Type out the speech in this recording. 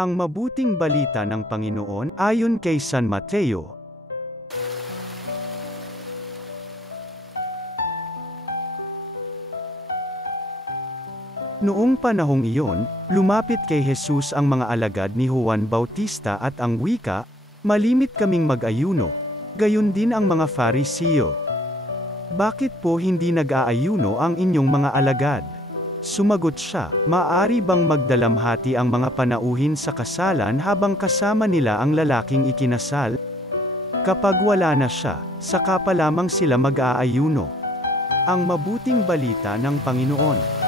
Ang mabuting balita ng Panginoon ayon kay San Mateo. Noong panahong iyon, lumapit kay Jesus ang mga alagad ni Juan Bautista at ang wika, "Malimit kaming mag-ayuno." Gayon din ang mga Fariseo. "Bakit po hindi nag-aayuno ang inyong mga alagad?" Sumagot siya, "Maaari bang magdalamhati ang mga panauhin sa kasalan habang kasama nila ang lalaking ikinasal? Kapag wala na siya, saka pa lamang sila mag-aayuno." Ang mabuting balita ng Panginoon.